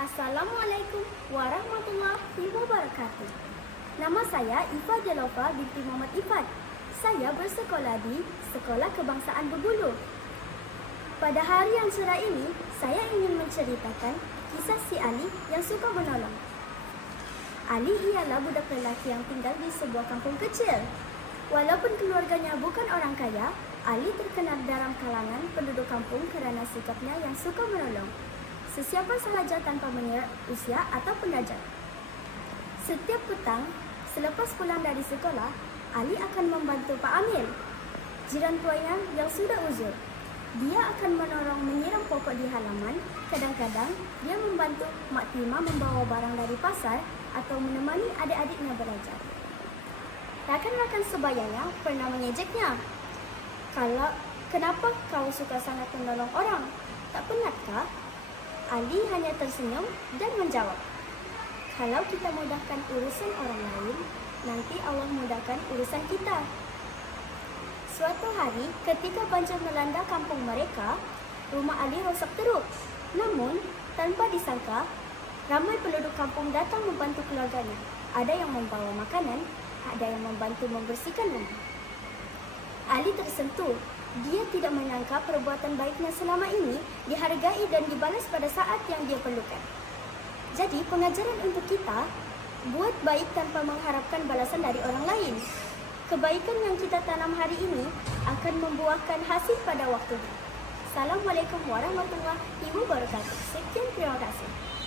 Assalamualaikum warahmatullahi wabarakatuh. Nama saya Ifa Jalova binti Muhammad Ifat. Saya bersekolah di Sekolah Kebangsaan Bengkulu. Pada hari yang cerah ini, saya ingin menceritakan kisah si Ali yang suka menolong. Ali ialah budak lelaki yang tinggal di sebuah kampung kecil. Walaupun keluarganya bukan orang kaya, Ali terkenal dalam kalangan penduduk kampung kerana sikapnya yang suka menolong sesiapa sahaja tanpa mengira usia ataupun darjat. Setiap petang, selepas pulang dari sekolah, Ali akan membantu Pak Amil, jiran tuanya yang sudah uzur. Dia akan menolong menyiram pokok di halaman. Kadang-kadang, dia membantu Mak Tima membawa barang dari pasar atau menemani adik-adiknya belajar. Rakan-rakan sebayanya pernah mengejeknya. Kenapa kau suka sangat menolong orang? Tak penatkah? Ali hanya tersenyum dan menjawab, kalau kita mudahkan urusan orang lain, nanti Allah mudahkan urusan kita. Suatu hari, ketika banjir melanda kampung mereka, rumah Ali rosak teruk. Namun, tanpa disangka, ramai penduduk kampung datang membantu keluarganya. Ada yang membawa makanan, ada yang membantu membersihkan rumah. Ali tersentuh. Dia tidak menyangka perbuatan baiknya selama ini dihargai dan dibalas pada saat yang dia perlukan. Jadi, pengajaran untuk kita, buat baik tanpa mengharapkan balasan dari orang lain. Kebaikan yang kita tanam hari ini akan membuahkan hasil pada waktunya. Assalamualaikum warahmatullahi wabarakatuh. Sekian, terima kasih.